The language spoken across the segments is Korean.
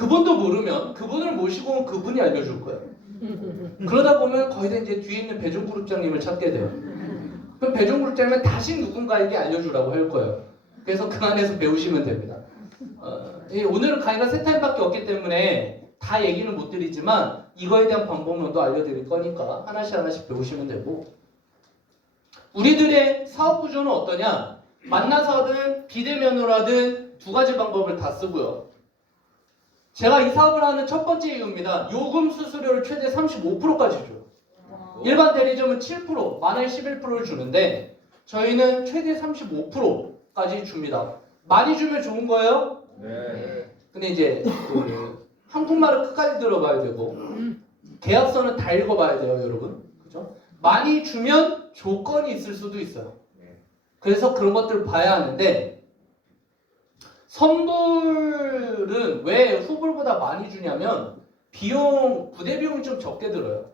그분도 모르면 그분을 모시고 온 그분이 알려줄 거예요. 그러다 보면 거의 다 이제 뒤에 있는 배종그룹장님을 찾게 돼요. 그럼 배종그룹장님은 다시 누군가에게 알려주라고 할 거예요. 그래서 그 안에서 배우시면 됩니다. 오늘은 강의가 3타임밖에 없기 때문에 다 얘기는 못 드리지만 이거에 대한 방법론도 알려드릴 거니까 하나씩 배우시면 되고, 우리들의 사업 구조는 어떠냐? 만나서 하든 비대면으로 하든 두 가지 방법을 다 쓰고요. 제가 이 사업을 하는 첫 번째 이유입니다. 요금 수수료를 최대 35%까지 줘요. 일반 대리점은 7%, 만화에 11%를 주는데 저희는 최대 35%까지 줍니다. 많이 주면 좋은 거예요? 네. 근데 이제 한국말을 끝까지 들어봐야 되고 계약서는 다 읽어봐야 돼요, 여러분. 그죠? 많이 주면 조건이 있을 수도 있어요. 그래서 그런 것들을 봐야 하는데, 선불은 왜 후불보다 많이 주냐면 부대 비용이 좀 적게 들어요.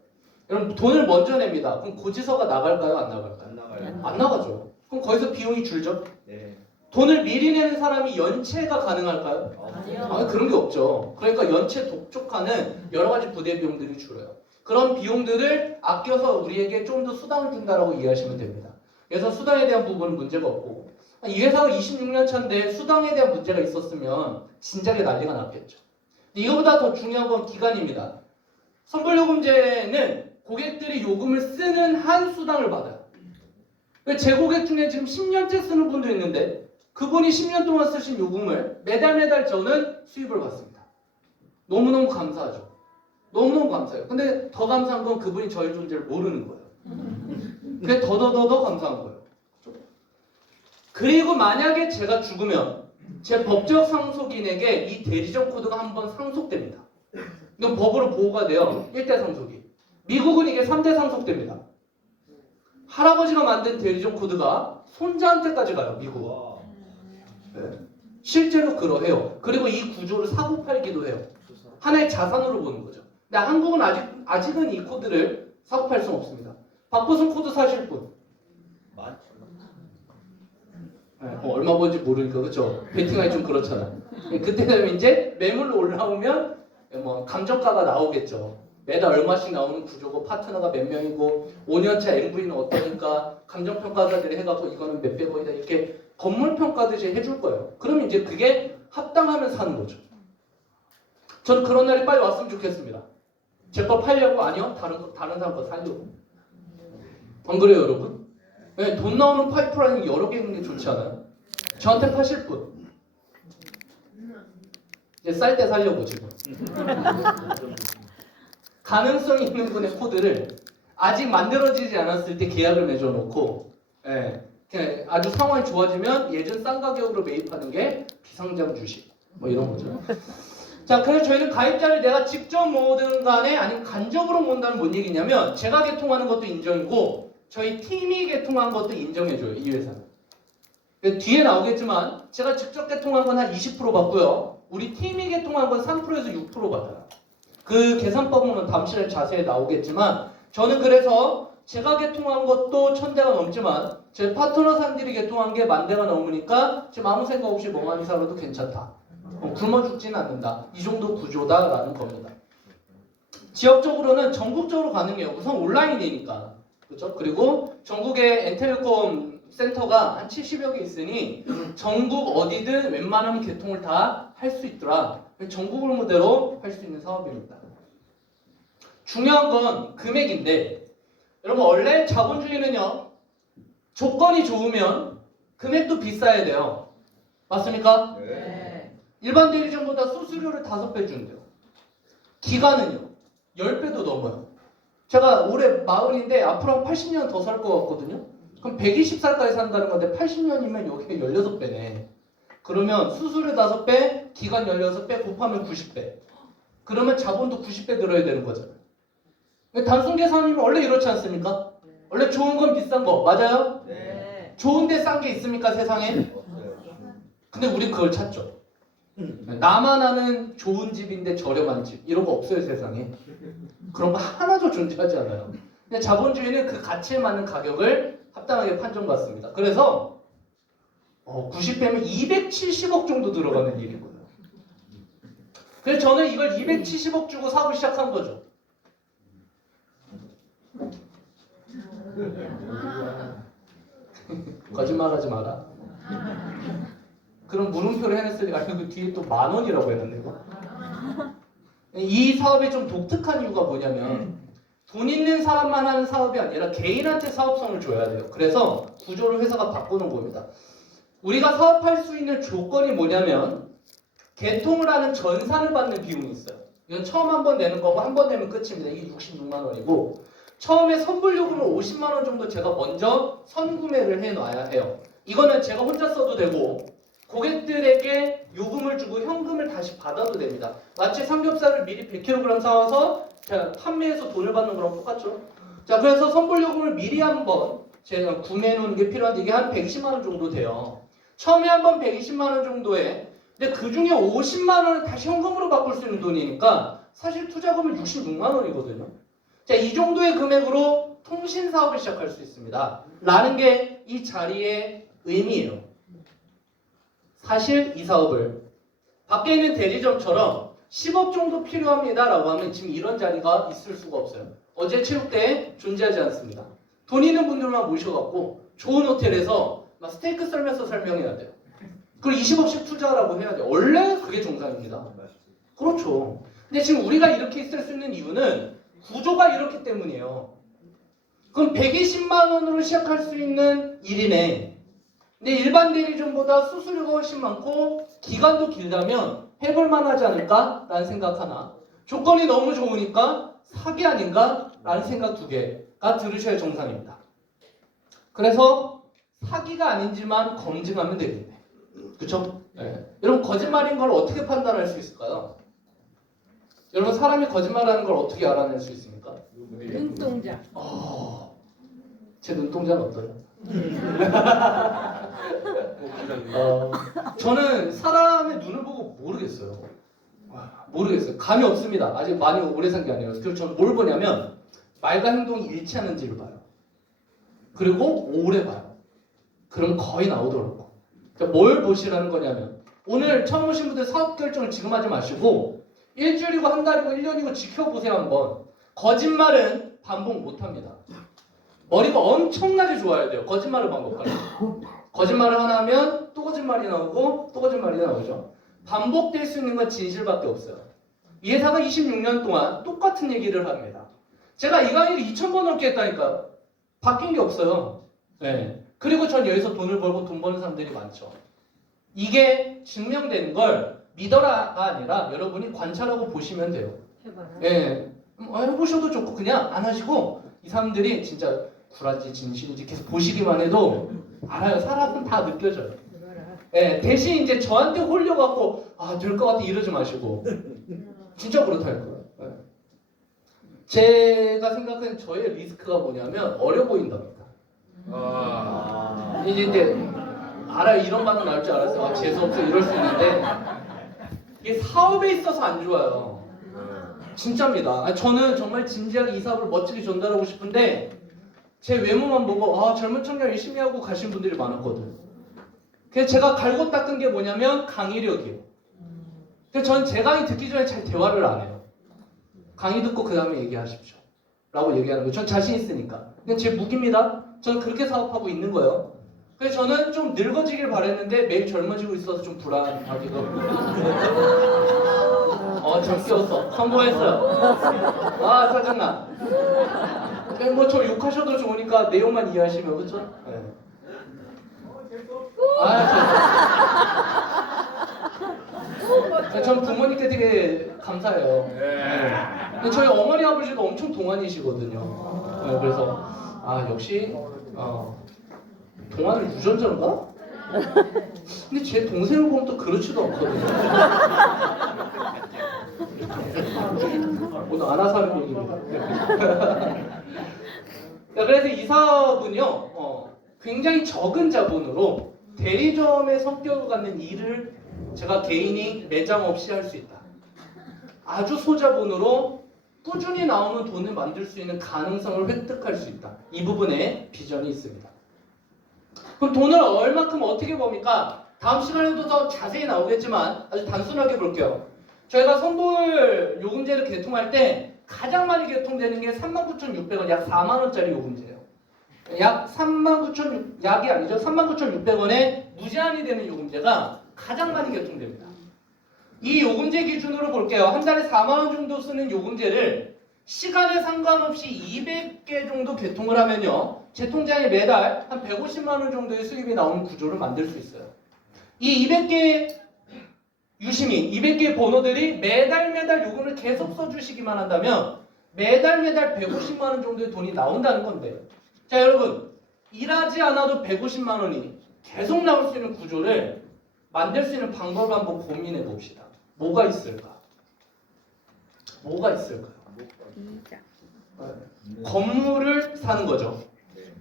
여러분 돈을 먼저 냅니다. 그럼 고지서가 나갈까요? 안 나갈까요? 안 나가요. 안 나가죠. 그럼 거기서 비용이 줄죠. 네. 돈을 미리 내는 사람이 연체가 가능할까요? 아니요. 그런 게 없죠. 그러니까 연체 독촉하는 여러 가지 부대 비용들이 줄어요. 그런 비용들을 아껴서 우리에게 좀 더 수당을 준다라고 이해하시면 됩니다. 그래서 수당에 대한 부분은 문제가 없고, 이 회사가 26년 차인데 수당에 대한 문제가 있었으면 진작에 난리가 났겠죠. 이거보다 더 중요한 건 기간입니다. 선불요금제는 고객들이 요금을 쓰는 한 수당을 받아요. 제 고객 중에 지금 10년째 쓰는 분도 있는데 그분이 10년 동안 쓰신 요금을 매달 저는 수입을 받습니다. 너무너무 감사하죠. 너무너무 감사해요. 근데 더 감사한 건 그분이 저의 존재를 모르는 거예요. 그게 더 감사한 거예요. 그리고 만약에 제가 죽으면 제 법적 상속인에게 이 대리점 코드가 한번 상속됩니다. 이건 법으로 보호가 돼요. 1대 상속이. 미국은 이게 3대 상속됩니다. 할아버지가 만든 대리점 코드가 손자한테까지 가요, 미국은. 네. 실제로 그러해요. 그리고 이 구조를 사고 팔기도 해요. 하나의 자산으로 보는 거죠. 근데 한국은 아직은 이 코드를 사고 팔 수는 없습니다. 박보순 코드 사실 분. 네, 얼마 번지 모르니까, 그렇죠? 베팅하기 좀 그렇잖아. 그때 되면 이제 매물로 올라오면 뭐 감정가가 나오겠죠. 매달 얼마씩 나오는 구조고 파트너가 몇 명이고 5년차 MV는 어떠니까 감정평가사들이 해갖고 이거는 몇백억이다 이렇게 건물평가듯이 해줄 거예요. 그럼 이제 그게 합당하면 사는 거죠. 저는 그런 날이 빨리 왔으면 좋겠습니다. 제 거 팔려고? 아니요. 다른 사람 거 살려고. 안 그래요, 여러분? 네, 돈 나오는 파이프라인이 여러 개 있는 게 좋지 않아요? 저한테 파실 분. 이제 쌀 때 살려고 지금. 가능성 있는 분의 코드를 아직 만들어지지 않았을 때 계약을 맺어놓고, 아주 상황이 좋아지면 예전 싼 가격으로 매입하는 게 비상장 주식, 뭐 이런 거죠. 자, 그래서 저희는 가입자를 내가 직접 모으든 간에 아니면 간접으로 모은다는 뭔 얘기냐면 제가 개통하는 것도 인정이고 저희 팀이 개통한 것도 인정해줘요, 이 회사는. 뒤에 나오겠지만 제가 직접 개통한 건 한 20% 받고요. 우리 팀이 개통한 건 3%에서 6% 받아요. 그 계산법은 다음 시간에 자세히 나오겠지만 저는 그래서 제가 개통한 것도 1000대가 넘지만 제 파트너 사람들이 개통한 게 10,000대가 넘으니까 지금 아무 생각 없이 멍하니 살아도 괜찮다. 굶어 죽지는 않는다. 이 정도 구조다라는 겁니다. 지역적으로는 전국적으로 가능해요. 우선 온라인이니까. 그렇죠? 그리고 전국에 엔텔레콤 센터가 한 70여 개 있으니 전국 어디든 웬만하면 개통을 다 할 수 있더라. 전국을 무대로 할 수 있는 사업입니다. 중요한 건 금액인데 여러분 원래 자본주의는요. 조건이 좋으면 금액도 비싸야 돼요. 맞습니까? 네. 일반 대리점보다 수수료를 5배 준대요. 기간은요. 10배도 넘어요. 제가 올해 40인데 앞으로 한 80년 더 살 것 같거든요. 그럼 120살까지 산다는 건데 80년이면 여기가 16배네. 그러면 수수료 5배, 기간 16배 곱하면 90배. 그러면 자본도 90배 들어야 되는 거잖아요. 단순 계산이면 원래 이렇지 않습니까? 원래 좋은 건 비싼 거 맞아요? 네. 좋은데 싼 게 있습니까 세상에? 근데 우리 그걸 찾죠. 나만 아는 좋은 집인데 저렴한 집 이런 거 없어요 세상에. 그런 거 하나도 존재하지 않아요. 근데 자본주의는 그 가치에 맞는 가격을 합당하게 판정받습니다. 그래서 90배면 270억 정도 들어가는 일이고요. 그래서 저는 이걸 270억 주고 사업을 시작한 거죠. 거짓말하지 마라. 그럼 물음표를 해냈으니까 그 뒤에 또 10,000원이라고 해놨네 이거. 이 사업이 좀 독특한 이유가 뭐냐면 돈 있는 사람만 하는 사업이 아니라 개인한테 사업성을 줘야 돼요. 그래서 구조를 회사가 바꾸는 겁니다. 우리가 사업할 수 있는 조건이 뭐냐면 개통을 하는 전산을 받는 비용이 있어요. 이건 처음 한 번 내는 거고 한 번 내면 끝입니다. 이게 66만 원이고 처음에 선불 요금을 50만 원 정도 제가 먼저 선구매를 해놔야 해요. 이거는 제가 혼자 써도 되고 고객들에게 요금을 주고 현금을 다시 받아도 됩니다. 마치 삼겹살을 미리 100kg 사와서 제가 판매해서 돈을 받는 거랑 똑같죠. 자, 그래서 선불 요금을 미리 한번 제가 구매해 놓는 게 필요한데 이게 한 120만 원 정도 돼요. 처음에 한번 120만 원 정도에 근데 그 중에 50만 원을 다시 현금으로 바꿀 수 있는 돈이니까 사실 투자금은 66만 원이거든요. 자, 이 정도의 금액으로 통신 사업을 시작할 수 있습니다. 라는 게 이 자리의 의미예요. 사실 이 사업을 밖에 있는 대리점처럼 10억 정도 필요합니다 라고 하면 지금 이런 자리가 있을 수가 없어요. 어제 체육대회 존재하지 않습니다. 돈 있는 분들만 모셔갖고 좋은 호텔에서 막 스테이크 썰면서 설명해야 돼요. 그리고 20억씩 투자하라고 해야 돼요. 원래 그게 정상입니다. 그렇죠. 근데 지금 우리가 이렇게 있을 수 있는 이유는 구조가 이렇기 때문이에요. 그럼 120만 원으로 시작할 수 있는 일이네. 근데 일반 대리점보다 수수료가 훨씬 많고 기간도 길다면 해볼만 하지 않을까? 라는 생각 하나. 조건이 너무 좋으니까 사기 아닌가? 라는 생각 두 개가 들으셔야 정상입니다. 그래서 사기가 아닌지만 검증하면 되겠네. 그쵸? 네. 여러분 거짓말인 걸 어떻게 판단할 수 있을까요? 여러분 사람이 거짓말하는 걸 어떻게 알아낼 수 있습니까? 눈동자. 제 눈동자는 어떠요? 저는 사람의 눈을 보고 모르겠어요. 모르겠어요. 감이 없습니다. 아직 많이 오래 산 게 아니에요. 그래서 저는 뭘 보냐면 말과 행동이 일치하는지를 봐요. 그리고 오래 봐요. 그럼 거의 나오더라고. 그러니까 뭘 보시라는 거냐면 오늘 처음 오신 분들 사업 결정을 지금 하지 마시고 일주일이고 한 달이고 1년이고 지켜보세요 한번. 거짓말은 반복 못합니다. 머리가 엄청나게 좋아야 돼요. 거짓말을 반복하려면. 거짓말을 하나 하면 또 거짓말이 나오고 또 거짓말이 나오죠. 반복될 수 있는 건 진실밖에 없어요. 이 회사가 26년 동안 똑같은 얘기를 합니다. 제가 이 강의를 2,000번 넘게 했다니까요. 바뀐 게 없어요. 네. 그리고 전 여기서 돈을 벌고 돈 버는 사람들이 많죠. 이게 증명되는 걸 믿어라가 아니라 여러분이 관찰하고 보시면 돼요. 해봐라. 예, 해보셔도 좋고 그냥 안 하시고 이 사람들이 진짜 구라지 진실인지 계속 보시기만 해도 알아요. 사람은 다 느껴져요. 해봐라. 예, 대신 이제 저한테 홀려갖고 될 것 같아 이러지 마시고 진짜 그렇다니까요. 예. 제가 생각하는 저의 리스크가 뭐냐면 어려 보인답니다. 이제 알아요. 이런 반응 나올 줄 알았어요. 재수없어 이럴 수 있는데 이게 사업에 있어서 안 좋아요. 진짜입니다. 저는 정말 진지하게 이 사업을 멋지게 전달하고 싶은데 제 외모만 보고 젊은 청년 열심히 하고 가신 분들이 많았거든요. 그래서 제가 갈고 닦은 게 뭐냐면 강의력이에요. 그래서 저는 제 강의 듣기 전에 잘 대화를 안 해요. 강의 듣고 그 다음에 얘기하십시오 라고 얘기하는 거예요. 전 자신 있으니까. 그냥 제 무기입니다. 저는 그렇게 사업하고 있는 거예요. 그래서 저는 좀 늙어지길 바랬는데 매일 젊어지고 있어서 좀 불안하기도 하고. 잘 끼웠어. 성공했어요. 짜증나. 저 욕하셔도 좋으니까 내용만 이해하시면 그렇죠? 네. 전 부모님께 되게 감사해요. 근데 저희 어머니 아버지도 엄청 동안이시거든요. 네, 그래서 역시 동안은 유전자인가? 근데 제 동생을 보면 또 그렇지도 않거든요. 오늘 안 하사는 얘기입니다. 그래서 이 사업은요, 굉장히 적은 자본으로 대리점의 성격을 갖는 일을 제가 개인이 매장 없이 할 수 있다. 아주 소자본으로 꾸준히 나오는 돈을 만들 수 있는 가능성을 획득할 수 있다. 이 부분에 비전이 있습니다. 그럼 돈을 얼마큼 어떻게 봅니까? 다음 시간에도 더 자세히 나오겠지만 아주 단순하게 볼게요. 저희가 선불 요금제를 개통할 때 가장 많이 개통되는 게 39,600원, 약 4만 원짜리 요금제예요. 약 39,600, 약이 아니죠. 39,600원에 무제한이 되는 요금제가 가장 많이 개통됩니다. 이 요금제 기준으로 볼게요. 한 달에 4만 원 정도 쓰는 요금제를 시간에 상관없이 200개 정도 개통을 하면요. 제 통장에 매달 한 150만 원 정도의 수입이 나오는 구조를 만들 수 있어요. 이 200개 유심히 200개의 번호들이 매달 요금을 계속 써주시기만 한다면 매달 150만 원 정도의 돈이 나온다는 건데, 자 여러분, 일하지 않아도 150만 원이 계속 나올 수 있는 구조를 만들 수 있는 방법을 한번 고민해 봅시다. 뭐가 있을까? 뭐가 있을까요? 건물을 사는 거죠.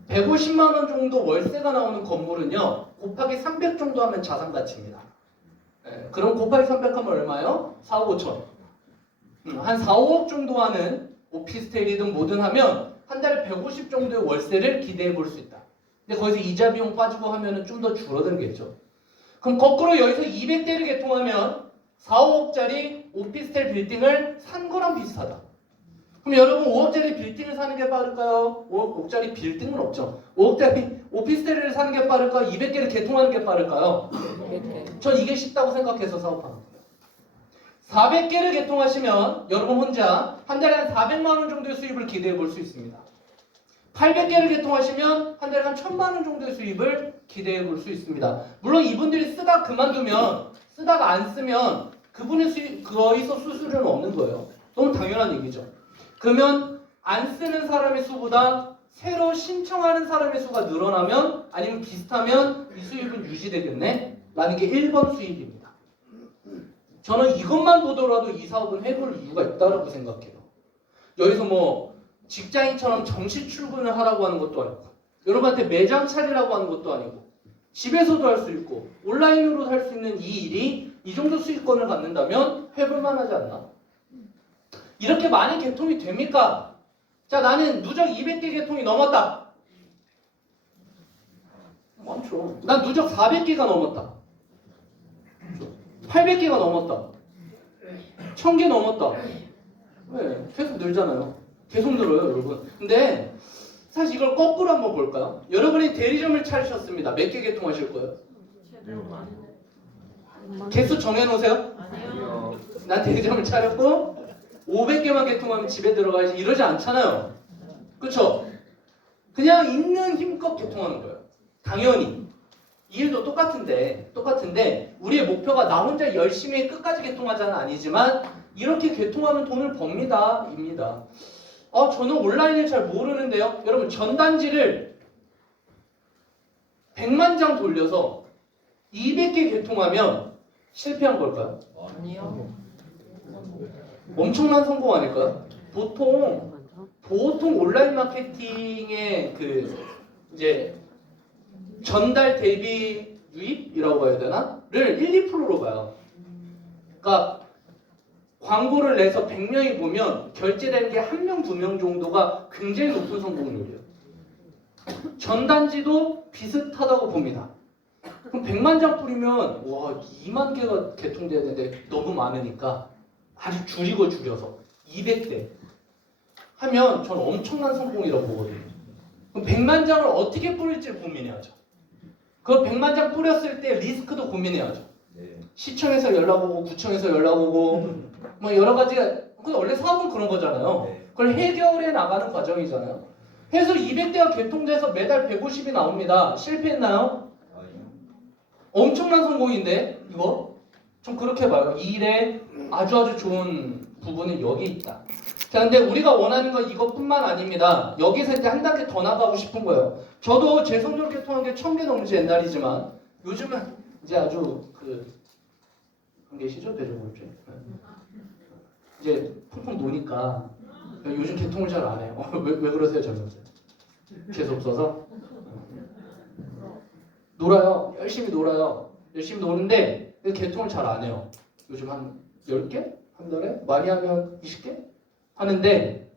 150만 원 정도 월세가 나오는 건물은요, 곱하기 300 정도 하면 자산 가치입니다. 그럼 곱하기 300 하면 얼마요? 4억 5천. 한 4, 5억 정도 하는 오피스텔이든 뭐든 하면 한 달에 150 정도의 월세를 기대해 볼 수 있다. 근데 거기서 이자 비용 빠지고 하면은 좀 더 줄어들겠죠. 그럼 거꾸로 여기서 200대를 개통하면 4, 5억짜리 오피스텔 빌딩을 산 거랑 비슷하다. 그럼 여러분 5억짜리 빌딩을 사는 게 빠를까요? 5억짜리 빌딩은 없죠. 5억짜리 오피스텔을 사는 게 빠를까요? 200개를 개통하는 게 빠를까요? 전 이게 쉽다고 생각해서 사업하는 거예요. 400개를 개통하시면 여러분 혼자 한 달에 한 400만 원 정도의 수입을 기대해 볼 수 있습니다. 800개를 개통하시면 한 달에 한 1000만 원 정도의 수입을 기대해 볼 수 있습니다. 물론 이분들이 쓰다 그만두면, 쓰다가 안 쓰면 그분의 수입, 거기서 수수료는 없는 거예요. 너무 당연한 얘기죠. 그러면 안 쓰는 사람의 수보다 새로 신청하는 사람의 수가 늘어나면, 아니면 비슷하면 이 수입은 유지되겠네? 라는 게 1번 수입입니다. 저는 이것만 보더라도 이 사업은 해볼 이유가 있다고 생각해요. 여기서 뭐 직장인처럼 정시 출근을 하라고 하는 것도 아니고, 여러분한테 매장 차리라고 하는 것도 아니고, 집에서도 할 수 있고 온라인으로 할 수 있는 이 일이 이 정도 수익권을 갖는다면 해볼 만하지 않나? 이렇게 많이 개통이 됩니까? 자, 나는 누적 200개 개통이 넘었다. 많죠. 난 누적 400개가 넘었다. 800개가 넘었다. 1000개 넘었다. 네, 계속 늘잖아요. 계속 늘어요, 여러분. 근데 사실 이걸 거꾸로 한번 볼까요? 여러분이 대리점을 차리셨습니다. 몇 개 개통하실 거예요? 개수 정해놓으세요. 난 대리점을 차렸고 500개만 개통하면 집에 들어가야지 이러지 않잖아요. 그쵸? 그냥 있는 힘껏 개통하는 거예요. 당연히 이 일도 똑같은데 우리의 목표가 나 혼자 열심히 끝까지 개통하자는 아니지만 이렇게 개통하면 돈을 법니다 입니다. 저는 온라인을 잘 모르는데요. 여러분, 전단지를 100만 장 돌려서 200개 개통하면 실패한 걸까요? 아니요. 엄청난 성공 아닐까요? 보통 온라인 마케팅의 그 이제 전달 대비 유입이라고 해야 되나?를 1, 2%로 봐요. 그러니까 광고를 내서 100명이 보면 결제되는 게 1명, 2명 정도가 굉장히 높은 성공률이에요. 전단지도 비슷하다고 봅니다. 그럼 100만 장 뿌리면 와 2만 개가 개통돼야 되는데 너무 많으니까 아주 줄여서 200대 하면 저는 엄청난 성공이라고 보거든요. 그럼 100만 장을 어떻게 뿌릴지 고민해야죠. 그 100만 장 뿌렸을 때 리스크도 고민해야죠. 시청에서 연락 오고 구청에서 연락 오고 뭐 여러 가지가, 원래 사업은 그런 거잖아요. 그걸 해결해 나가는 과정이잖아요. 해서 200대가 개통돼서 매달 150이 나옵니다. 실패했나요? 엄청난 성공인데 이거? 전 그렇게 봐요. 이 일에 아주 좋은 부분은 여기 있다. 자, 근데 우리가 원하는 건 이것뿐만 아닙니다. 여기서 이제 한 단계 더 나가고 싶은 거예요. 저도 제 손으로 개통한 게 1000개 넘지 옛날이지만 요즘은 이제 아주 한 계시죠? 대중물질. 이제 펑펑 노니까 요즘 개통을 잘 안 해요. 왜 그러세요, 젊은이들? 재수 없어서? 놀아요. 열심히 놀아요. 열심히 노는데 개통을 잘 안 해요. 요즘 한 10개? 한 달에? 많이 하면 20개? 하는데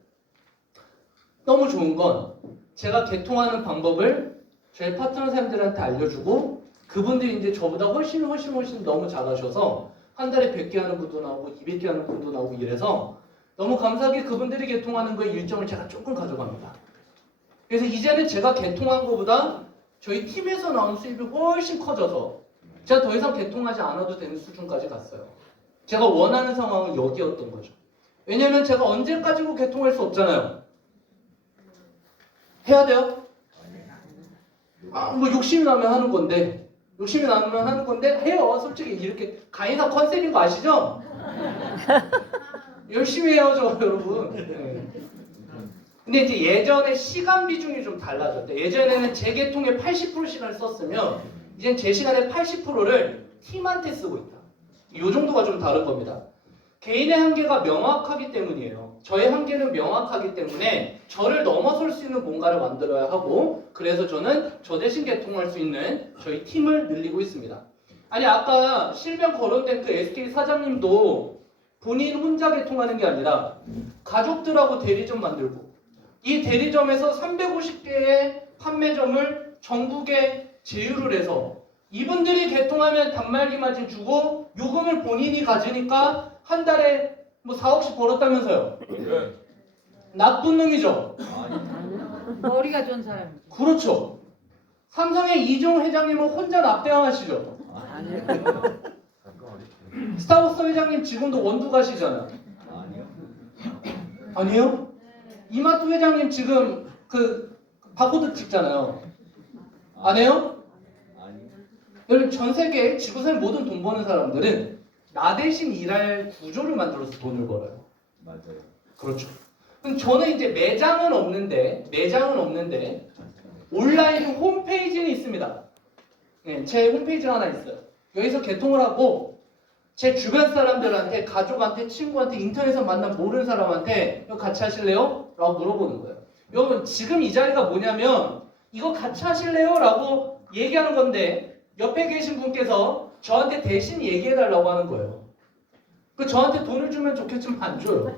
너무 좋은 건 제가 개통하는 방법을 저희 파트너 사람들한테 알려주고 그분들이 이제 저보다 훨씬 너무 잘하셔서 한 달에 100개 하는 분도 나오고 200개 하는 분도 나오고 이래서 너무 감사하게 그분들이 개통하는 거에 일정을 제가 조금 가져갑니다. 그래서 이제는 제가 개통한 것보다 저희 팀에서 나온 수입이 훨씬 커져서 제가 더 이상 개통하지 않아도 되는 수준까지 갔어요. 제가 원하는 상황은 여기였던 거죠. 왜냐면 제가 언제까지고 개통할 수 없잖아요. 해야 돼요? 뭐 욕심이 나면 하는 건데 해요. 솔직히 이렇게 강의사 컨셉인 거 아시죠? 열심히 해야죠, 여러분. 네. 근데 이제 예전에 시간 비중이 좀 달라졌대. 예전에는 제 개통에 80% 시간을 썼으면 이젠 제 시간의 80%를 팀한테 쓰고 있다. 이 정도가 좀 다른 겁니다. 개인의 한계가 명확하기 때문이에요. 저의 한계는 명확하기 때문에 저를 넘어설 수 있는 뭔가를 만들어야 하고, 그래서 저는 저 대신 개통할 수 있는 저희 팀을 늘리고 있습니다. 아니 아까 실명 거론된 그 SK 사장님도 본인 혼자 개통하는 게 아니라 가족들하고 대리점 만들고, 이 대리점에서 350개의 판매점을 전국에 제휴를 해서 이분들이 개통하면 단말기 마진 주고 요금을 본인이 가지니까 한 달에 뭐 4억씩 벌었다면서요. 네. 나쁜 놈이죠. 머리가 좋은 사람. 그렇죠. 삼성의 이종 회장님은 혼자 납대왕하시죠. 스타벅스 회장님 지금도 원두 가시잖아요. 아니요? 이마트 회장님 지금 그 바코드 찍잖아요. 안 해요? 여러분 전 세계 지구상의 모든 돈 버는 사람들은 나 대신 일할 구조를 만들어서 돈을 벌어요. 맞아요. 그렇죠. 그럼 저는 이제 매장은 없는데 온라인 홈페이지는 있습니다. 네, 제 홈페이지가 하나 있어요. 여기서 개통을 하고 제 주변 사람들한테, 가족한테, 친구한테, 인터넷에서 만난 모르는 사람한테 이거 같이 하실래요? 라고 물어보는 거예요. 여러분 지금 이 자리가 뭐냐면 이거 같이 하실래요? 라고 얘기하는 건데 옆에 계신 분께서 저한테 대신 얘기해달라고 하는 거예요. 그 저한테 돈을 주면 좋겠지만 안 줘요.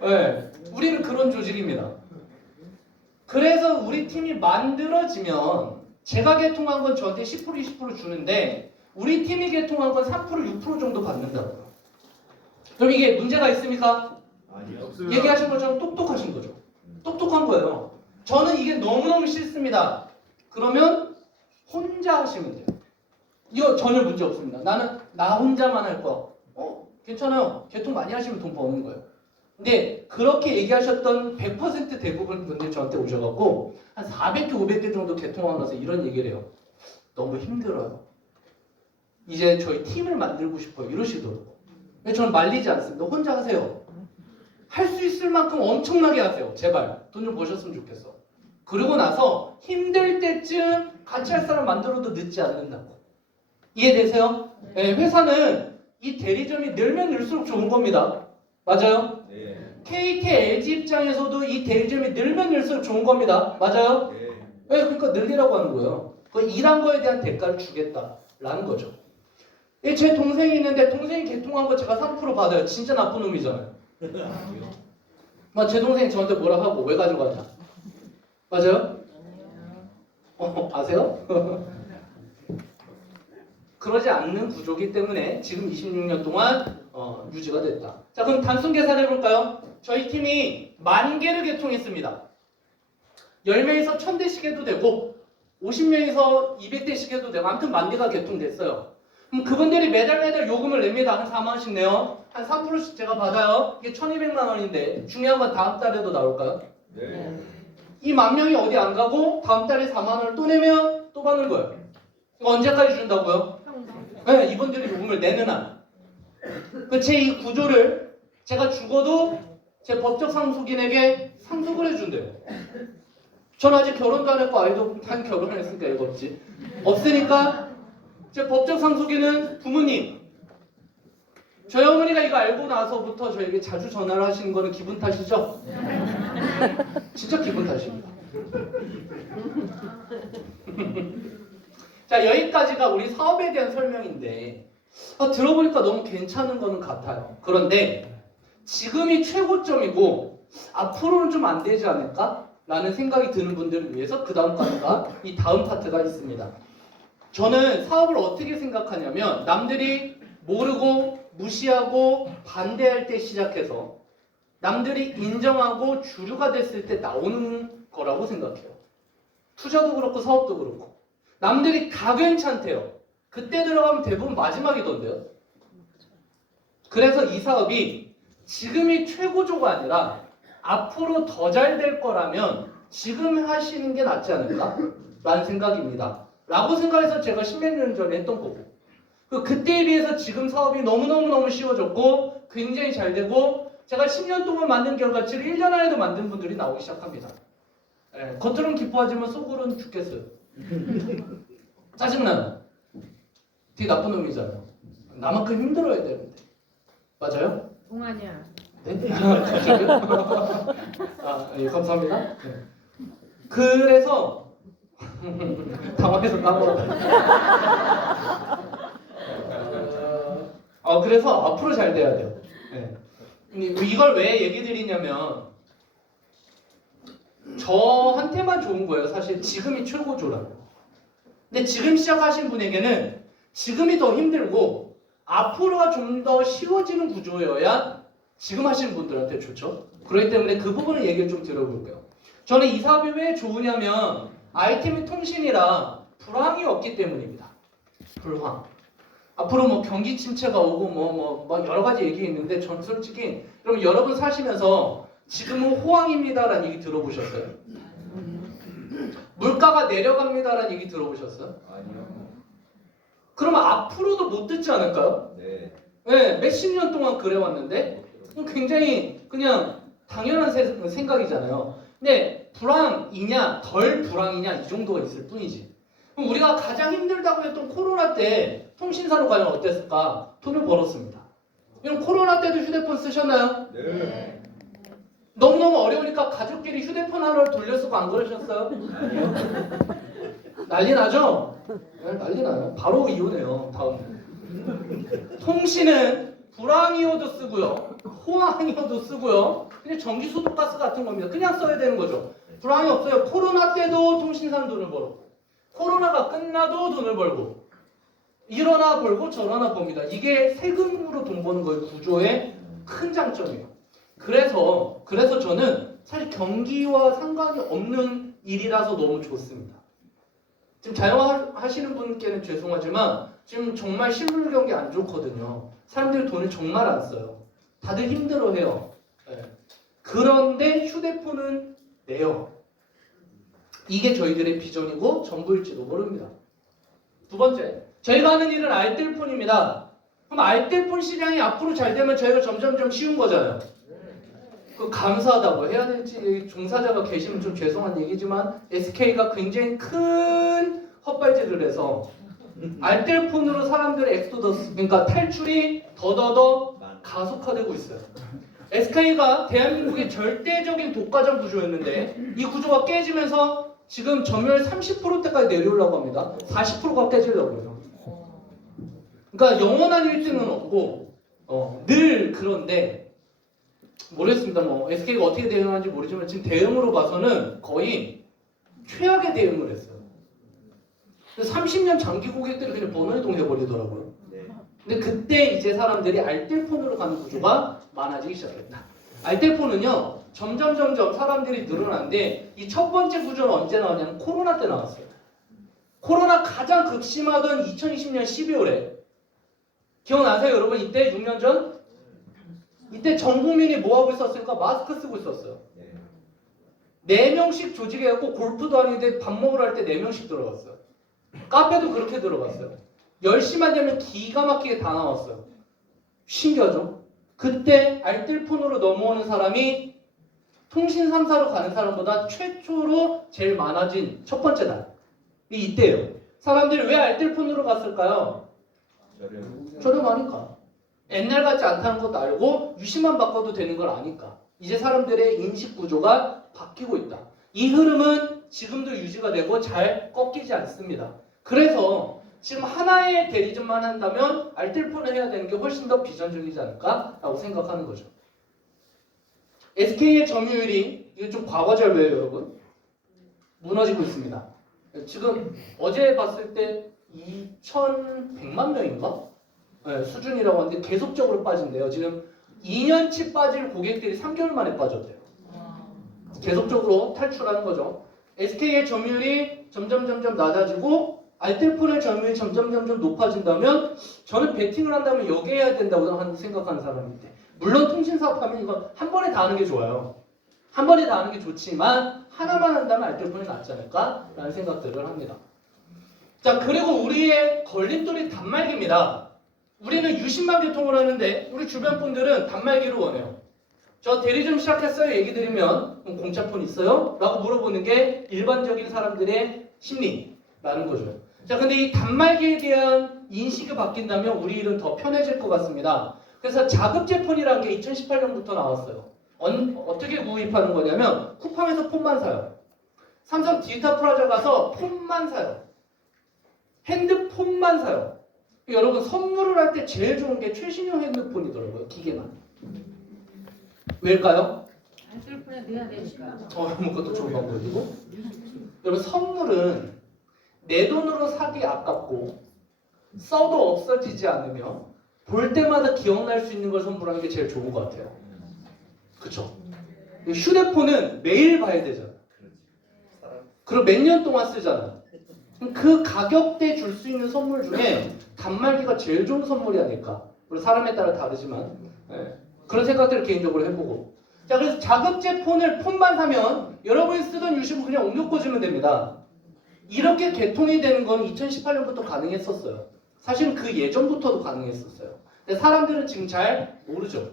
네, 우리는 그런 조직입니다. 그래서 우리 팀이 만들어지면 제가 개통한 건 저한테 10% 20% 주는데 우리 팀이 개통한 건 3% 6% 정도 받는다고요. 그럼 이게 문제가 있습니까? 아니요. 얘기하신 것처럼 똑똑하신 거죠. 똑똑한 거예요. 저는 이게 너무너무 싫습니다. 그러면 혼자 하시면 돼요. 이거 전혀 문제 없습니다. 나는 나 혼자만 할 거야. 괜찮아요. 개통 많이 하시면 돈 버는 거예요. 근데 그렇게 얘기하셨던 100% 대부분 분들이 저한테 오셔갖고 한 400개, 500개 정도 개통하고 나서 이런 얘기를 해요. 너무 힘들어요. 이제 저희 팀을 만들고 싶어요. 이러시더라고요. 근데 저는 말리지 않습니다. 혼자 하세요. 할 수 있을 만큼 엄청나게 하세요. 제발 돈 좀 버셨으면 좋겠어. 그러고 나서 힘들 때쯤 같이 할 사람 만들어도 늦지 않는다고. 이해되세요? 네, 회사는 이 대리점이 늘면 늘수록 좋은 겁니다. 맞아요? 네. KT, LG 입장에서도 이 대리점이 늘면 늘수록 좋은 겁니다. 맞아요? 네. 네, 그러니까 늘리라고 하는 거예요. 그 일한 거에 대한 대가를 주겠다라는 거죠. 제 동생이 있는데 동생이 개통한 거 제가 3% 받아요. 진짜 나쁜 놈이잖아요. 제 동생이 저한테 뭐라 하고 왜 가져가냐. 맞아요? 아세요? 그러지 않는 구조기 때문에 지금 26년 동안 유지가 됐다. 자, 그럼 단순 계산해 볼까요? 저희 팀이 10,000개를 개통했습니다. 10명에서 1000대씩 해도 되고 50명에서 200대씩 해도 되고 아무튼 10,000개가 개통됐어요. 그럼 그분들이 매달 요금을 냅니다. 한 4만 원씩 내요. 한 3%씩 제가 받아요. 이게 1200만 원인데 중요한 건 다음 달에도 나올까요? 네. 이 10,000명이 어디 안 가고 다음 달에 4만 원을 또 내면 또 받는 거예요. 이거 언제까지 준다고요? 네, 이분들이 요금을 내는 한. 제 이 구조를 제가 죽어도 제 법적 상속인에게 상속을 해준대요. 전 아직 결혼도 안 했고 아이도 한 결혼을 했으니까 이거 없지. 없으니까 제 법적 상속인은 부모님. 저희 어머니가 이거 알고 나서부터 저에게 자주 전화를 하시는 거는 기분 탓이죠? 진짜 기분 탓입니다. 자, 여기까지가 우리 사업에 대한 설명인데 들어보니까 너무 괜찮은 거는 같아요. 그런데 지금이 최고점이고 앞으로는 좀 안 되지 않을까? 라는 생각이 드는 분들을 위해서 그 다음 파트가 이 다음 파트가 있습니다. 저는 사업을 어떻게 생각하냐면 남들이 모르고 무시하고 반대할 때 시작해서 남들이 인정하고 주류가 됐을 때 나오는 거라고 생각해요. 투자도 그렇고 사업도 그렇고. 남들이 다 괜찮대요. 그때 들어가면 대부분 마지막이던데요. 그래서 이 사업이 지금이 최고조가 아니라 앞으로 더 잘 될 거라면 지금 하시는 게 낫지 않을까? 라는 생각입니다. 라고 생각해서 제가 10몇 년 전에 했던 거고, 그때에 비해서 지금 사업이 너무너무 쉬워졌고 굉장히 잘 되고, 제가 10년 동안 만든 결과치를 1년 안에도 만든 분들이 나오기 시작합니다. 예, 겉으로는 기뻐하지만 속으로는 죽겠어요. 짜증나요. 되게 나쁜 놈이잖아요. 나만큼 힘들어야 되는데. 맞아요? 동안이야. 네? 갑자기요? 아, 예, 감사합니다. 네. 그래서 당황해서 까먹었다. 그래서 앞으로 잘 돼야 돼요. 네. 이걸 왜 얘기 드리냐면 저한테만 좋은 거예요. 사실 지금이 최고조라고. 근데 지금 시작하신 분에게는 지금이 더 힘들고 앞으로가 좀 더 쉬워지는 구조여야 지금 하시는 분들한테 좋죠. 그렇기 때문에 그 부분을 얘기를 좀 들어볼게요. 저는 이 사업이 왜 좋으냐면 아이템이 통신이라 불황이 없기 때문입니다. 불황. 앞으로 뭐 경기 침체가 오고 뭐 여러 가지 얘기 있는데 전 솔직히 여러분 사시면서 지금은 호황입니다라는 얘기 들어보셨어요? 물가가 내려갑니다라는 얘기 들어보셨어요? 아니요. 그러면 앞으로도 못 듣지 않을까요? 네. 네, 몇십 년 동안 그래왔는데 굉장히 그냥 당연한 생각이잖아요. 근데 불황이냐 덜 불황이냐 이 정도가 있을 뿐이지. 그럼 우리가 가장 힘들다고 했던 코로나 때 통신사로 과연 어땠을까? 돈을 벌었습니다. 여러분 코로나 때도 휴대폰 쓰셨나요? 네. 너무너무 어려우니까 가족끼리 휴대폰 하나를 돌려쓰고 안 그러셨어요? 아니요. 난리 나죠? 네, 난리 나요. 바로 이혼해요. 다음. 통신은 불황이어도 쓰고요, 호황이어도 쓰고요. 근데 전기, 수도, 가스 같은 겁니다. 그냥 써야 되는 거죠. 불황이 없어요. 코로나 때도 통신사는 돈을 벌었고, 코로나가 끝나도 돈을 벌고, 이러나 벌고 저러나 법니다. 이게 세금으로 돈 버는 거예요. 구조의 큰 장점이에요. 그래서 저는 사실 경기와 상관이 없는 일이라서 너무 좋습니다. 지금 자영하시는 분께는 죄송하지만 지금 정말 실물 경기 안 좋거든요. 사람들이 돈을 정말 안 써요. 다들 힘들어해요. 네. 그런데 휴대폰은 내요. 이게 저희들의 비전이고 전부일지도 모릅니다. 두 번째, 저희가 하는 일은 알뜰폰입니다. 그럼 알뜰폰 시장이 앞으로 잘 되면 저희가 점점점 쉬운 거잖아요. 그 감사하다고 해야 될지 종사자가 계시면 좀 죄송한 얘기지만 SK가 굉장히 큰 헛발질을 해서 알뜰폰으로 사람들의 엑소더스, 그러니까 탈출이 더더더 가속화되고 있어요. SK가 대한민국의 절대적인 독과점 구조였는데 이 구조가 깨지면서 지금 점유율 30%대까지 내려오려고 합니다. 40%가 깨지려고요. 그러니까 영원한 1등은 없고 늘 그런데 모르겠습니다. 뭐 SK가 어떻게 대응하는지 모르지만 지금 대응으로 봐서는 거의 최악의 대응을 했어요. 30년 장기 고객들이 그냥 번호이동 해버리더라고요. 근데 그때 이제 사람들이 알뜰폰으로 가는 구조가 많아지기 시작했다. 알뜰폰은요 점점 사람들이 늘어나는데 이 첫 번째 구조는 언제 나왔냐면 코로나 때 나왔어요. 코로나 가장 극심하던 2020년 12월에 기억나세요 여러분? 이때 6년 전? 이때 전 국민이 뭐 하고 있었을까? 마스크 쓰고 있었어요. 4명씩 조직해갖고 골프도 아닌데 밥 먹으러 할 때 4명씩 들어갔어요. 카페도 그렇게 들어갔어요. 10시만 되면 기가 막히게 다 나왔어요. 신기하죠? 그때 알뜰폰으로 넘어오는 사람이 통신 3사로 가는 사람보다 최초로 제일 많아진 첫 번째 날. 이때예요. 사람들이 왜 알뜰폰으로 갔을까요? 저렴하니까. 옛날 같지 않다는 것도 알고 유심만 바꿔도 되는 걸 아니까. 이제 사람들의 인식 구조가 바뀌고 있다. 이 흐름은 지금도 유지가 되고 잘 꺾이지 않습니다. 그래서 지금 하나의 대리점만 한다면 알뜰폰을 해야 되는 게 훨씬 더 비전적이지 않을까라고 생각하는 거죠. SK의 점유율이 이거 좀 과거절배예요, 여러분. 무너지고 있습니다. 지금 어제 봤을 때 2,100만 명인가? 수준이라고 하는데 계속적으로 빠진대요. 지금 2년치 빠질 고객들이 3개월 만에 빠졌대요. 계속적으로 탈출하는 거죠. SK의 점유율이 점점 낮아지고 알뜰폰의 점유율이 점점 높아진다면 저는 베팅을 한다면 여기에 해야 된다고 생각하는 사람인데, 물론 통신사업 하면 이거 한 번에 다 하는 게 좋아요. 한 번에 다 하는 게 좋지만 하나만 한다면 알뜰폰이 낫지 않을까? 라는 생각들을 합니다. 자, 그리고 우리의 걸림돌이 단말기입니다. 우리는 유심만 개통을 하는데 우리 주변 분들은 단말기를 원해요. 저 대리점 시작했어요 얘기 드리면 공짜폰 있어요? 라고 물어보는 게 일반적인 사람들의 심리라는 거죠. 자, 근데 이 단말기에 대한 인식이 바뀐다면 우리 일은 더 편해질 것 같습니다. 그래서 자급제폰이라는 게 2018년부터 나왔어요. 어떻게 구입하는 거냐면 쿠팡에서 폰만 사요. 삼성 디지털 프라자 가서 폰만 사요. 핸드폰만 사요. 여러분 선물을 할 때 제일 좋은 게 최신형 핸드폰이더라고요. 기계만. 왜일까요? 알뜰폰에 넣어야 되니까. 그것도 좋은 방법이고. 여러분 선물은 내 돈으로 사기 아깝고 써도 없어지지 않으며 볼 때마다 기억날 수 있는 걸 선물하는 게 제일 좋은 것 같아요. 그쵸? 휴대폰은 매일 봐야 되잖아. 그리고 몇 년 동안 쓰잖아. 그 가격대 줄 수 있는 선물 중에 단말기가 제일 좋은 선물이 아닐까. 물론 사람에 따라 다르지만 그런 생각들을 개인적으로 해보고. 자, 그래서 자급제 폰만 사면 여러분이 쓰던 유심을 그냥 옮겨 꽂으면 됩니다. 이렇게 개통이 되는 건 2018년부터 가능했었어요. 사실은 그 예전부터도 가능했었어요. 근데 사람들은 지금 잘 모르죠.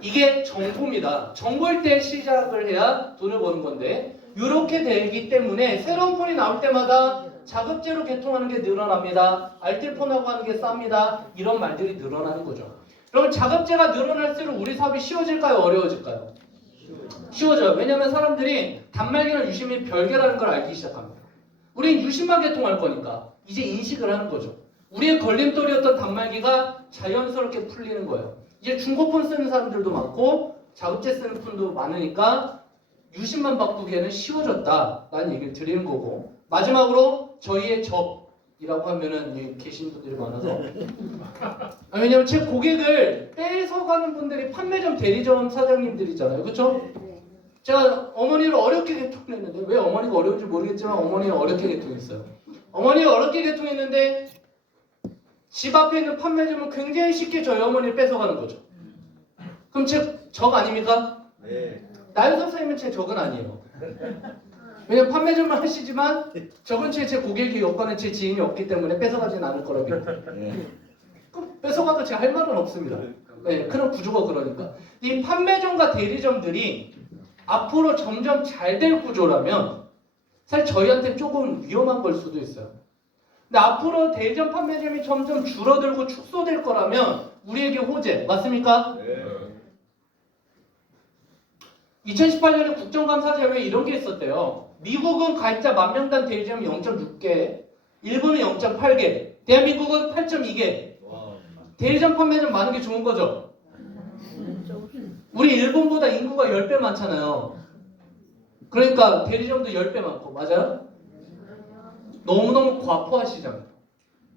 이게 정보입니다. 정보일 때 시작을 해야 돈을 버는 건데 이렇게 되기 때문에 새로운 폰이 나올 때마다 자급제로 개통하는 게 늘어납니다. 알뜰폰하고 하는 게 쌉니다. 이런 말들이 늘어나는 거죠. 그럼 자급제가 늘어날수록 우리 사업이 쉬워질까요? 어려워질까요? 쉬워져요. 왜냐하면 사람들이 단말기랑 유심이 별개라는 걸 알기 시작합니다. 우린 유심만 개통할 거니까 이제 인식을 하는 거죠. 우리의 걸림돌이었던 단말기가 자연스럽게 풀리는 거예요. 이제 중고폰 쓰는 사람들도 많고 자급제 쓰는 폰도 많으니까 유심만 바꾸기에는 쉬워졌다라는 얘기를 드리는 거고, 마지막으로 저희의 적이라고 하면은 여기 계신 분들이 많아서 왜냐면 제 고객을 뺏어가는 분들이 판매점 대리점 사장님들이잖아요. 그렇죠? 제가 어머니를 어렵게 개통했는데, 왜 어머니가 어려운지 모르겠지만 어머니는 어렵게 개통했어요. 어머니가 어렵게 개통했는데 집 앞에 있는 판매점은 굉장히 쉽게 저희 어머니를 뺏어가는 거죠. 그럼 제 적 아닙니까? 네. 나윤 선생님은 제 적은 아니에요. 왜냐면 판매점을 하시지만 저 근처에 제 고객이 없거나 제 지인이 없기 때문에 뺏어가지는 않을 거라고 믿어요. 그럼 뺏어가도 제가 할 말은 없습니다. 네, 그런 구조가 그러니까. 이 판매점과 대리점들이 앞으로 점점 잘 될 구조라면 사실 저희한테 조금 위험한 걸 수도 있어요. 근데 앞으로 대리점 판매점이 점점 줄어들고 축소될 거라면 우리에게 호재, 맞습니까? 네. 2018년에 국정감사자료에 이런 게 있었대요. 미국은 가입자 만명당 대리점이 0.6개, 일본은 0.8개, 대한민국은 8.2개. 대리점 판매점 많은 게 좋은 거죠. 우리 일본보다 인구가 10배 많잖아요. 그러니까 대리점도 10배 많고, 맞아요? 너무너무 과포하시잖아요.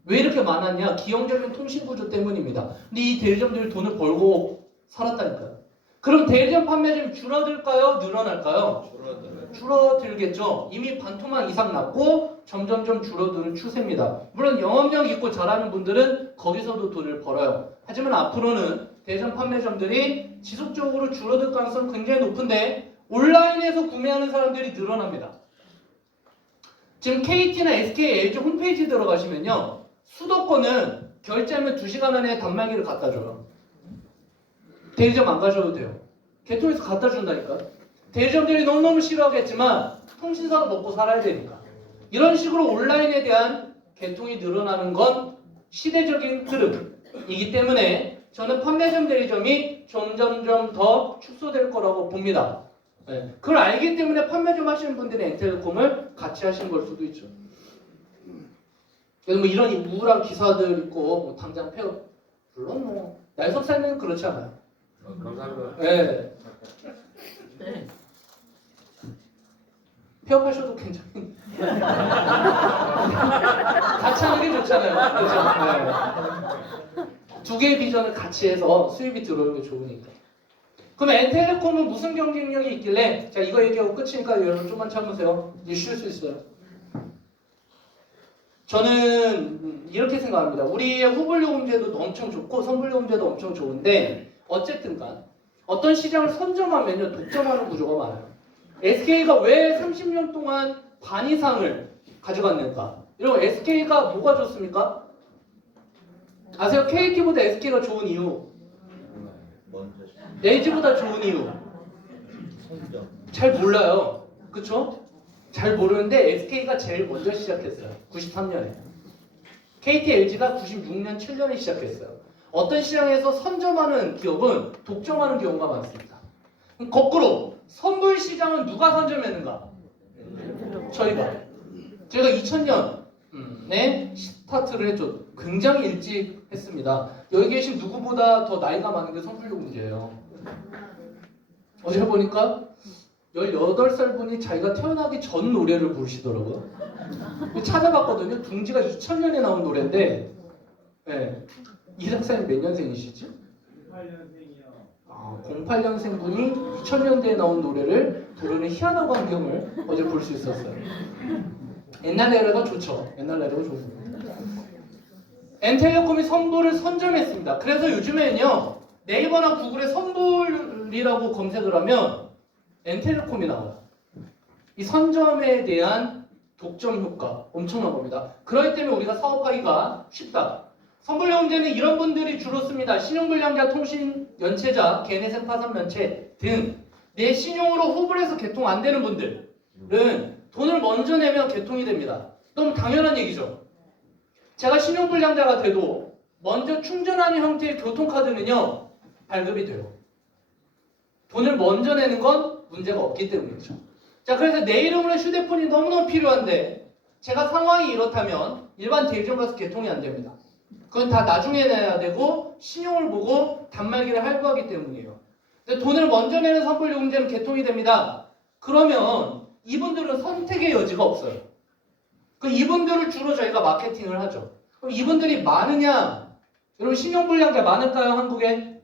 왜 이렇게 많았냐? 기형적인 통신구조 때문입니다. 근데 이 대리점들이 돈을 벌고 살았다니까요. 그럼 대리점 판매점이 줄어들까요? 늘어날까요? 줄어들겠죠. 이미 반토막 이상 났고 점점점 줄어드는 추세입니다. 물론 영업력 있고 잘하는 분들은 거기서도 돈을 벌어요. 하지만 앞으로는 대리점 판매점들이 지속적으로 줄어들 가능성은 굉장히 높은데 온라인에서 구매하는 사람들이 늘어납니다. 지금 KT나 SK, LG 홈페이지 들어가시면요, 수도권은 결제하면 2시간 안에 단말기를 갖다 줘요. 대리점 안 가셔도 돼요. 개통해서 갖다 준다니까. 대리점들이 너무너무 싫어하겠지만 통신사도 먹고 살아야 되니까. 이런 식으로 온라인에 대한 개통이 늘어나는 건 시대적인 흐름이기 때문에 저는 판매점 대리점이 점점점 더 축소될 거라고 봅니다. 네. 그걸 알기 때문에 판매점 하시는 분들이 엔텔레콤을 같이 하신 걸 수도 있죠. 그래서 뭐 이런 우울한 기사들 있고 뭐 당장 폐업, 물론 뭐 날석사는 그렇지 않아요. 감사합니다. 네. 폐업하셔도 괜찮은 같이 하는 게 좋잖아요. 그렇죠? 네. 두 개의 비전을 같이 해서 수입이 들어오는 게 좋으니까. 그럼 엔텔레콤은 무슨 경쟁력이 있길래? 자, 이거 얘기하고 끝이니까 여러분 좀만 참으세요. 이제 쉴 수 있어요. 저는 이렇게 생각합니다. 우리의 후불요금제도 엄청 좋고 선불요금제도 엄청 좋은데 어쨌든간 어떤 시장을 선점하면요 독점하는 구조가 많아요. SK가 왜 30년 동안 반 이상을 가져갔는가? 이런 SK가 뭐가 좋습니까? 아세요? KT보다 SK가 좋은 이유. LG보다 좋은 이유. 잘 몰라요. 그쵸? 잘 모르는데 SK가 제일 먼저 시작했어요. 93년에. KT, LG가 96년, 7년에 시작했어요. 어떤 시장에서 선점하는 기업은 독점하는 경우가 많습니다. 그럼 거꾸로 선불 시장은 누가 선점했는가? 저희가 2000년에 스타트를 했죠. 굉장히 일찍 했습니다. 여기 계신 누구보다 더 나이가 많은 게 선불요금제예요. 어제 보니까 18살 분이 자기가 태어나기 전 노래를 부르시더라고요. 찾아봤거든요. 둥지가 2000년에 나온 노래인데 네. 이 작사님 몇 년생이시지? 08년생 분이 2000년대에 나온 노래를 부르는 희한한 광경을 어제 볼 수 있었어요. 옛날 노래가 좋죠. 옛날 노래가 좋습니다. 엔텔레콤이 선불을 선점했습니다. 그래서 요즘에는요 네이버나 구글에 선불이라고 검색을 하면 엔텔레콤이 나와요. 이 선점에 대한 독점 효과 엄청난 겁니다. 그렇기 때문에 우리가 사업하기가 쉽다. 선불요금제는 이런 분들이 주로 씁니다. 신용불량자, 통신연체자, 개인회생 파산면체 등 내 신용으로 후불해서 개통 안 되는 분들은 돈을 먼저 내면 개통이 됩니다. 너무 당연한 얘기죠. 제가 신용불량자가 돼도 먼저 충전하는 형태의 교통카드는요 발급이 돼요. 돈을 먼저 내는 건 문제가 없기 때문이죠. 자, 그래서 내 이름으로 휴대폰이 너무너무 필요한데 제가 상황이 이렇다면 일반 대리점 가서 개통이 안 됩니다. 그건 다 나중에 내야 되고 신용을 보고 단말기를 할부하기 때문이에요. 근데 돈을 먼저 내는 선불요금제는 개통이 됩니다. 그러면 이분들은 선택의 여지가 없어요. 그 이분들을 주로 저희가 마케팅을 하죠. 그럼 이분들이 많으냐? 여러분 신용불량자 많을까요? 한국에?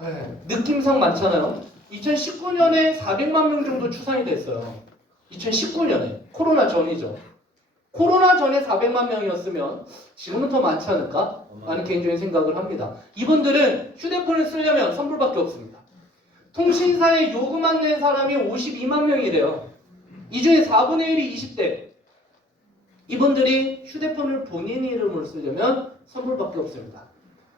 네, 느낌상 많잖아요. 2019년에 400만 명 정도 추산이 됐어요. 2019년에 코로나 전이죠. 코로나 전에 400만 명이었으면 지금은 더 많지 않을까? 라는 개인적인 생각을 합니다. 이분들은 휴대폰을 쓰려면 선불밖에 없습니다. 통신사에 요금만 낸 사람이 52만 명이래요. 이 중에 4분의 1이 20대. 이분들이 휴대폰을 본인 이름으로 쓰려면 선불밖에 없습니다.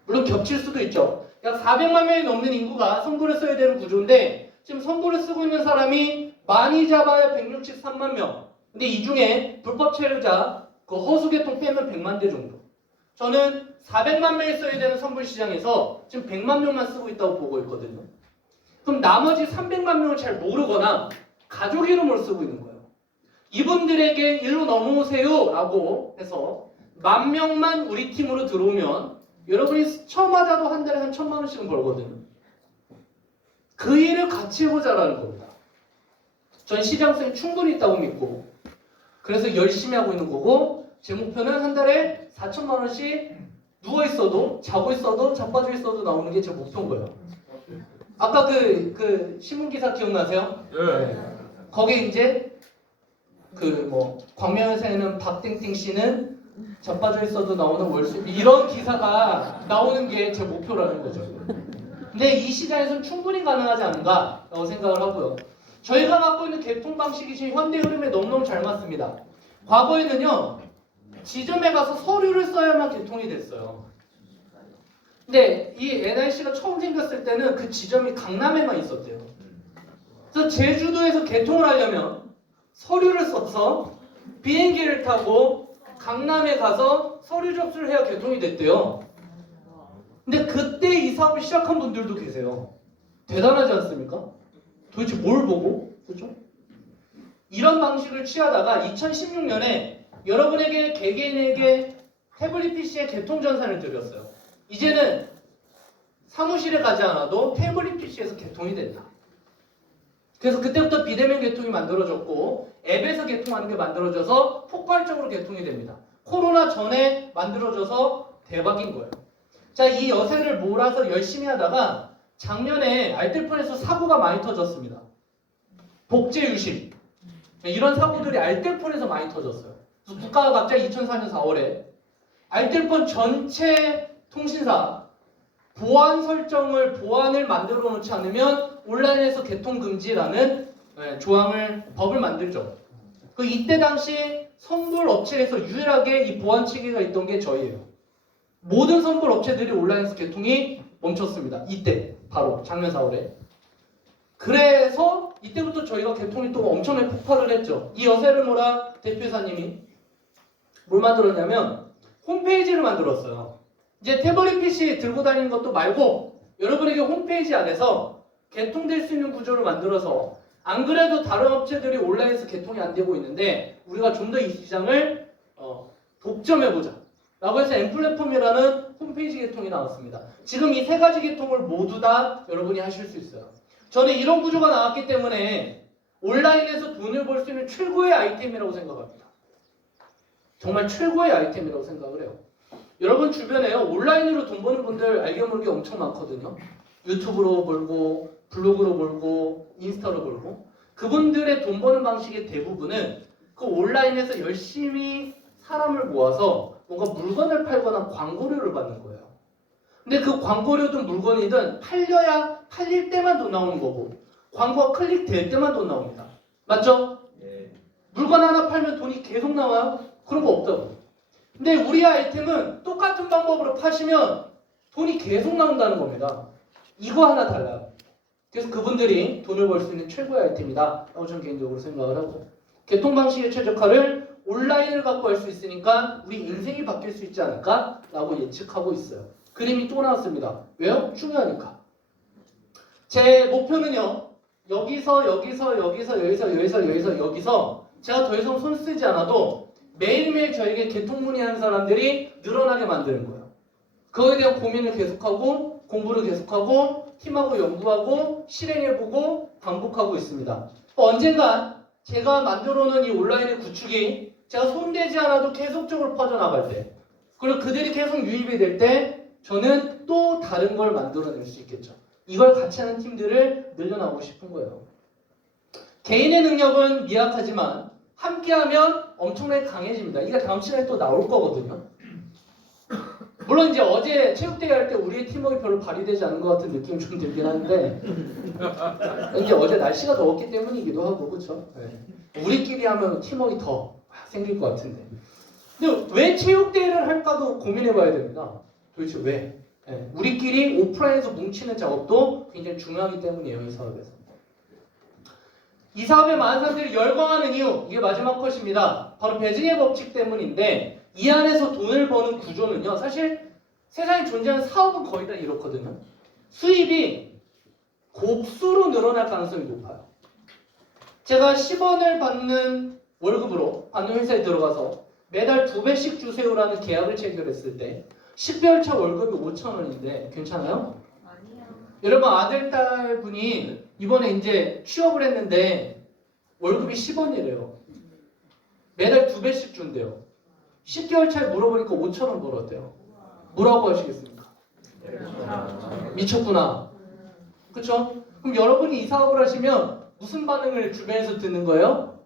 물론 겹칠 수도 있죠. 약 400만 명이 넘는 인구가 선불을 써야 되는 구조인데 지금 선불을 쓰고 있는 사람이 많이 잡아야 163만 명. 근데 이 중에 불법 체류자, 그 허수개통 빼면 100만 대 정도. 저는 400만 명이 써야 되는 선불 시장에서 지금 100만 명만 쓰고 있다고 보고 있거든요. 그럼 나머지 300만 명을 잘 모르거나 가족 이름으로 쓰고 있는 거예요. 이분들에게 일로 넘어오세요 라고 해서 10,000명만 우리 팀으로 들어오면 여러분이 처음 하자도 한 달에 한 1,000만 원씩은 벌거든요. 그 일을 같이 해보자라는 겁니다. 전 시장성이 충분히 있다고 믿고 그래서 열심히 하고 있는 거고 제 목표는 한 달에 4,000만 원씩 누워있어도 자고 있어도 자빠져 있어도 나오는 게 제 목표인 거예요. 아까 그 신문기사 기억나세요? 네. 거기에 이제 광명에서는 박땡땡 씨는 자빠져 있어도 나오는 월수입 이런 기사가 나오는 게 제 목표라는 거죠. 근데 이 시장에서는 충분히 가능하지 않은가라고 생각을 하고요. 저희가 갖고 있는 개통 방식이 지금 현대 흐름에 너무너무 잘 맞습니다. 과거에는요 지점에 가서 서류를 써야만 개통이 됐어요. 근데 이 NIC가 처음 생겼을 때는 그 지점이 강남에만 있었대요. 그래서 제주도에서 개통을 하려면 서류를 써서 비행기를 타고 강남에 가서 서류 접수를 해야 개통이 됐대요. 근데 그때 이 사업을 시작한 분들도 계세요. 대단하지 않습니까? 도대체 뭘 보고? 그죠? 이런 방식을 취하다가 2016년에 여러분에게 개개인에게 태블릿 PC의 개통 전산을 드렸어요. 이제는 사무실에 가지 않아도 태블릿 PC에서 개통이 된다. 그래서 그때부터 비대면 개통이 만들어졌고 앱에서 개통하는 게 만들어져서 폭발적으로 개통이 됩니다. 코로나 전에 만들어져서 대박인 거예요. 자, 이 여세를 몰아서 열심히 하다가 작년에 알뜰폰에서 사고가 많이 터졌습니다. 복제 유심. 이런 사고들이 알뜰폰에서 많이 터졌어요. 그래서 국가가 갑자기 2004년 4월에 알뜰폰 전체 통신사 보안을 만들어 놓지 않으면 온라인에서 개통 금지라는 법을 만들죠. 그 이때 당시 선불 업체에서 유일하게 이 보안 체계가 있던 게 저희예요. 모든 선불 업체들이 온라인에서 개통이 멈췄습니다. 이때 바로 작년 4월에. 그래서 이때부터 저희가 개통이 또 엄청나게 폭발을 했죠. 이 여세를 몰아 대표이사님이 뭘 만들었냐면 홈페이지를 만들었어요. 이제 태블릿 PC 들고 다니는 것도 말고 여러분에게 홈페이지 안에서 개통될 수 있는 구조를 만들어서 안 그래도 다른 업체들이 온라인에서 개통이 안 되고 있는데 우리가 좀 더 이 시장을 독점해보자 라고 해서 엠플랫폼이라는 홈페이지 개통이 나왔습니다. 지금 이 세 가지 개통을 모두 다 여러분이 하실 수 있어요. 저는 이런 구조가 나왔기 때문에 온라인에서 돈을 벌 수 있는 최고의 아이템이라고 생각합니다. 정말 최고의 아이템이라고 생각을 해요. 여러분 주변에요, 온라인으로 돈 버는 분들 알게 모르게 엄청 많거든요. 유튜브로 벌고 블로그로 벌고 인스타로 벌고. 그분들의 돈 버는 방식의 대부분은 그 온라인에서 열심히 사람을 모아서 뭔가 물건을 팔거나 광고료를 받는 거예요. 근데 그 광고료든 물건이든 팔릴 때만 돈 나오는 거고 광고가 클릭될 때만 돈 나옵니다. 맞죠? 네. 물건 하나 팔면 돈이 계속 나와요? 그런 거 없다고. 근데 우리 아이템은 똑같은 방법으로 파시면 돈이 계속 나온다는 겁니다. 이거 하나 달라요. 그래서 그분들이 돈을 벌 수 있는 최고의 아이템이다 라고 저는 개인적으로 생각을 하고, 개통 방식의 최적화를 온라인을 갖고 할 수 있으니까 우리 인생이 바뀔 수 있지 않을까 라고 예측하고 있어요. 그림이 또 나왔습니다. 왜요? 중요하니까. 제 목표는요, 여기서 제가 더 이상 손 쓰지 않아도 매일매일 저에게 개통 문의하는 사람들이 늘어나게 만드는 거예요. 그거에 대한 고민을 계속하고 공부를 계속하고 팀하고 연구하고 실행해보고 반복하고 있습니다. 언젠간 제가 만들어놓은 이 온라인의 구축이 제가 손대지 않아도 계속적으로 퍼져나갈 때, 그리고 그들이 계속 유입이 될 때 저는 또 다른 걸 만들어낼 수 있겠죠. 이걸 같이 하는 팀들을 늘려나가고 싶은 거예요. 개인의 능력은 미약하지만 함께하면 엄청나게 강해집니다. 이게 다음 시간에 또 나올 거거든요. 물론 이제 어제 체육대회 할 때 우리의 팀워크가 별로 발휘되지 않은 것 같은 느낌이 좀 들긴 하는데 이제 어제 날씨가 더웠기 때문이기도 하고, 그렇죠? 네. 우리끼리 하면 팀워크가 더 생길 것 같은데. 근데 왜 체육대회를 할까도 고민해봐야 됩니다. 도대체 왜? 네. 우리끼리 오프라인에서 뭉치는 작업도 굉장히 중요하기 때문이에요. 이 사업에서. 이 사업에 많은 사람들이 열광하는 이유, 이게 마지막 컷입니다. 바로 배증의 법칙 때문인데, 이 안에서 돈을 버는 구조는요, 사실 세상에 존재하는 사업은 거의 다 이렇거든요. 수입이 곱수로 늘어날 가능성이 높아요. 제가 10원을 받는 월급으로 받는 회사에 들어가서 매달 2배씩 주세요라는 계약을 체결했을 때 10개월차 월급이 5,000원인데 괜찮아요? 아니야. 여러분, 아들, 딸 분이 이번에 이제 취업을 했는데 월급이 10원이래요. 매달 2배씩 준대요. 10개월 차에 물어보니까 5,000원 벌었대요. 뭐라고 하시겠습니까? 미쳤구나. 그쵸? 그럼 여러분이 이 사업을 하시면 무슨 반응을 주변에서 듣는 거예요?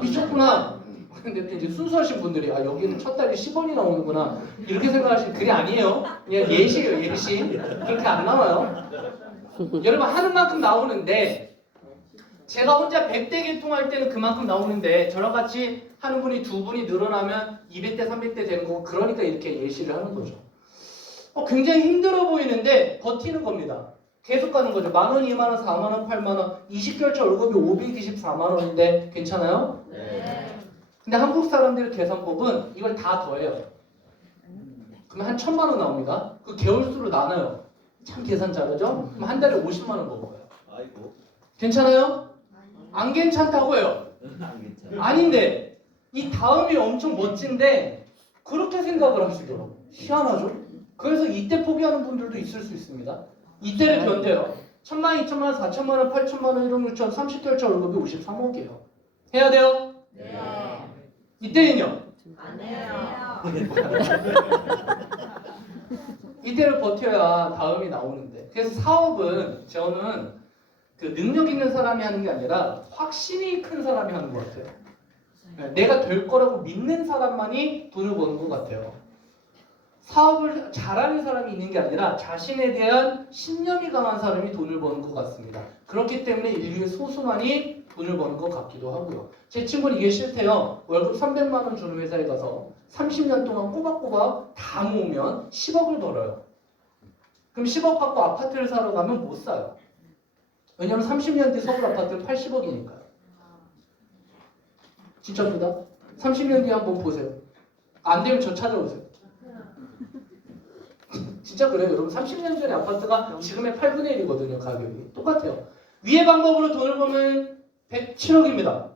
미쳤구나. 근데 이제 순수하신 분들이 여기는 첫 달에 10원이 나오는구나 이렇게 생각하시는, 그게 아니에요. 그냥 예시예요, 예시. 그렇게 안 나와요. 여러분, 하는 만큼 나오는데, 제가 혼자 100대 개통할 때는 그만큼 나오는데 저랑 같이 하는 분이 2분이 늘어나면 200대 300대 되는 거고, 그러니까 이렇게 예시를 하는 거죠. 굉장히 힘들어 보이는데 버티는 겁니다. 계속 가는 거죠. 10,000원, 20,000원, 40,000원, 80,000원, 20개월차 월급이 524만원인데 괜찮아요? 네. 근데 한국 사람들 계산법은 이걸 다 더해요. 그러면 한 1,000만원 나옵니다. 그 개월수로 나눠요. 참 계산 잘하죠? 그럼 한 달에 50만원 먹어요. 아이고. 괜찮아요? 안 괜찮다고요. 안 괜찮아. 아닌데 이 다음이 엄청 멋진데 그렇게 생각을 하시더라고요. 희한하죠? 그래서 이때 포기하는 분들도 있을 수 있습니다. 이때를 견뎌요. 1,000만, 2천만 원, 4천만 원, 8천만 원, 1억 6천, 30개월차 월급이 53억이에요. 해야 돼요? 네. 이때는요? 안 해요. 이때를 버텨야 다음이 나오는데. 그래서 사업은 저는 그 능력 있는 사람이 하는 게 아니라 확신이 큰 사람이 하는 것 같아요. 네, 내가 될 거라고 믿는 사람만이 돈을 버는 것 같아요. 사업을 잘하는 사람이 있는 게 아니라 자신에 대한 신념이 강한 사람이 돈을 버는 것 같습니다. 그렇기 때문에 인류의 소수만이 돈을 버는 것 같기도 하고요. 제 친구는 이게 싫대요. 월급 300만 원 주는 회사에 가서 30년 동안 꼬박꼬박 다 모으면 10억을 벌어요. 그럼 10억 갖고 아파트를 사러 가면 못 사요. 왜냐면 30년 뒤 서울 아파트는 80억이니까요. 진짜입니다. 30년 뒤에 한번 보세요. 안 되면 저 찾아오세요. 진짜 그래요. 여러분 30년 전에 아파트가 지금의 8분의 1이거든요. 가격이. 똑같아요. 위의 방법으로 돈을 벌면 107억입니다.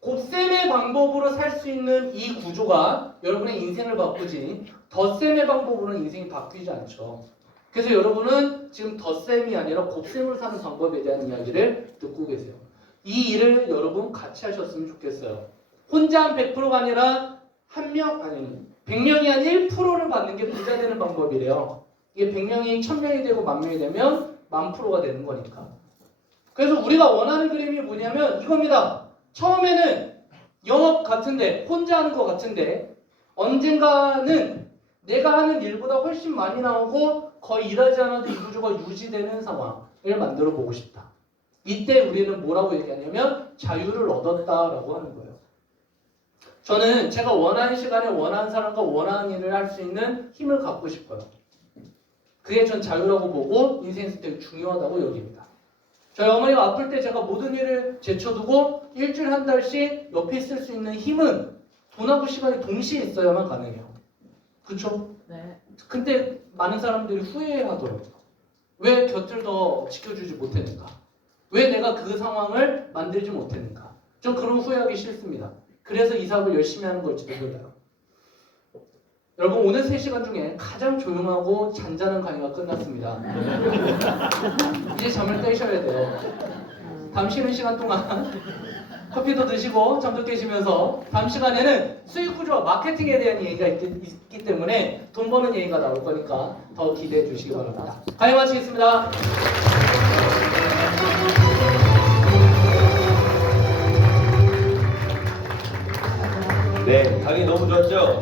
곱셈의 방법으로 살 수 있는 이 구조가 여러분의 인생을 바꾸지 덧셈의 방법으로는 인생이 바뀌지 않죠. 그래서 여러분은 지금 덧셈이 아니라 곱셈을 사는 방법에 대한 이야기를 듣고 계세요. 이 일을 여러분 같이 하셨으면 좋겠어요. 혼자 한 100%가 아니라 100명이 한 1%를 받는 게 부자 되는 방법이래요. 이게 100명이 1000명이 되고 10,000명이 되면 10,000%가 되는 거니까. 그래서 우리가 원하는 그림이 뭐냐면 이겁니다. 처음에는 영업 같은데 혼자 하는 것 같은데 언젠가는 내가 하는 일보다 훨씬 많이 나오고 거의 일하지 않아도 이 구조가 유지되는 상황을 만들어 보고 싶다. 이때 우리는 뭐라고 얘기하냐면 자유를 얻었다라고 하는 거예요. 저는 제가 원하는 시간에 원하는 사람과 원하는 일을 할 수 있는 힘을 갖고 싶어요. 그게 전 자유라고 보고 인생에서 되게 중요하다고 여깁니다. 저희 어머니가 아플 때 제가 모든 일을 제쳐두고 일주일 한 달씩 옆에 있을 수 있는 힘은 돈하고 시간이 동시에 있어야만 가능해요. 그쵸? 네. 근데 많은 사람들이 후회하더라고요. 왜 곁을 더 지켜주지 못했는가? 왜 내가 그 상황을 만들지 못했는가? 전 그런 후회하기 싫습니다. 그래서 이 사업을 열심히 하는 걸지도 몰라요. 여러분 오늘 3시간 중에 가장 조용하고 잔잔한 강의가 끝났습니다. 이제 잠을 깨셔야 돼요. 다음 쉬는 시간 동안 커피도 드시고 잠도 깨시면서 다음 시간에는 수익 구조와 마케팅에 대한 얘기가 있기 때문에 돈 버는 얘기가 나올 거니까 더 기대해 주시기 바랍니다. 강의 마치겠습니다. 네, 강의 너무 좋았죠?